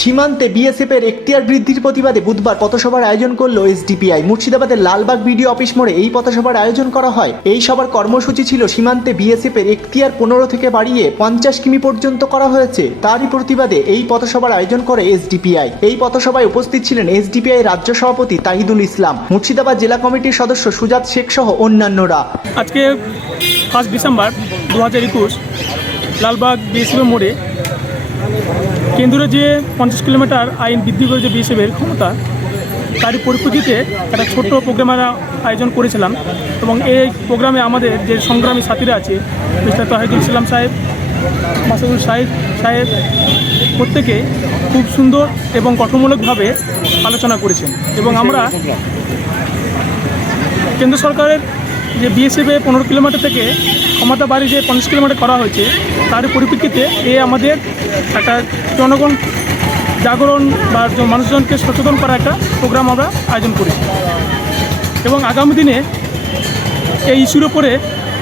সীমান্তে বিএসএফ এর এখতিয়ার বৃদ্ধির প্রতিবাদে বুধবার পথসভার আয়োজন করল এসডিপিআই। মুর্শিদাবাদের লালবাগ বিডিও অফিস মোড়ে এই পথসভার আয়োজন করা হয়। এই সভার কর্মসূচি ছিল সীমান্তে বিএসএফ এর এখতিয়ার পনেরো থেকে বাড়িয়ে পঞ্চাশ কিমি পর্যন্ত করা হয়েছে। তারই প্রতিবাদে এই পথসভার আয়োজন করে এসডিপিআই। এই পথসভায় উপস্থিত ছিলেন এসডিপিআই রাজ্য সভাপতি তাহিদুল ইসলাম, মুর্শিদাবাদ জেলা কমিটির সদস্য সুজাত শেখ সহ অন্যান্যরা। আজকে ফার্স্ট ডিসেম্বর দু হাজার একুশ, লালবাগ বিএসএফের মোড়ে কেন্দ্রে যে পঞ্চাশ কিলোমিটার আইন বৃদ্ধি করেছে বিএসএফের ক্ষমতা, তারই পরিপ্রেক্ষিতে একটা ছোট্ট প্রোগ্রাম আয়োজন করেছিলাম এবং এই প্রোগ্রামে আমাদের যে সংগ্রামী সাথীরা আছে, মিস্টার তাহিদুল ইসলাম সাহেব, মাসুদুল সাহেব সাহেব, প্রত্যেকে খুব সুন্দর এবং গঠনমূলকভাবে আলোচনা করেছেন এবং আমরা কেন্দ্র সরকারের যে বিএসএফে পনেরো কিলোমিটার থেকে ক্ষমতা বাড়ি যে পঞ্চাশ কিলোমিটার করা হয়েছে, তার পরিপ্রেক্ষিতে এ আমাদের একটা জনগণ জাগরণ বা মানুষজনকে সচেতন করা একটা প্রোগ্রাম আমরা আয়োজন করি। এবং আগামী দিনে এই ইস্যুর উপরে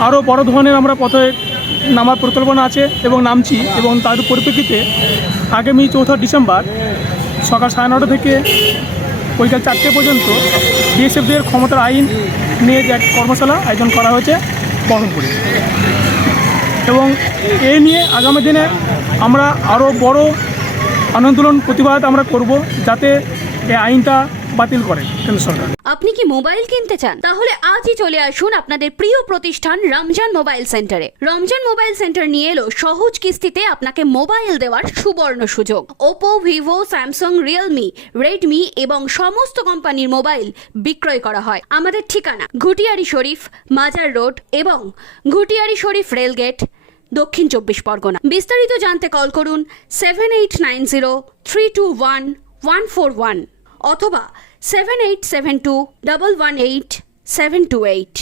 আরও বড় ধরনের আমরা পথে নামার পরিকল্পনা আছে এবং নামছি এবং তার পরিপ্রেক্ষিতে আগামী চৌঠা ডিসেম্বর সকাল সাড়ে নটা থেকে বৈকাল চারটে পর্যন্ত বিএসএফদের ক্ষমতার আইন নিয়ে এক কর্মশালা আয়োজন করা হয়েছে বহরমপুরে। এবং এই নিয়ে আগামী দিনে আমরা আরও বড় আন্দোলন, প্রতিবাদ আমরা করব যাতে এই আইনটা বাতিল করে কেন্দ্র সরকার। আপনি কি মোবাইল কিনতে চান? তাহলে আজই চলে আসুন আপনাদের প্রিয় প্রতিষ্ঠান রমজান মোবাইল সেন্টারে। রমজান মোবাইল সেন্টার নিয়ে এলো সহজ কিস্তিতে আপনাকে মোবাইল দেওয়ার সুবর্ণ সুযোগ। Oppo Vivo Samsung Realme Redmi এবং সমস্ত কোম্পানির মোবাইল বিক্রয় করা হয় আমাদের ঠিকানা ঘুটিয়ারি শরীফ, মাজার রোড এবং ঘুটিয়ারি শরীফ রেলগেট, দক্ষিণ চব্বিশ পরগনা। বিস্তারিত জানতে কল করুন seven eight nine zero three two one one four one অথবা seven eight seven two double one eight seven two eight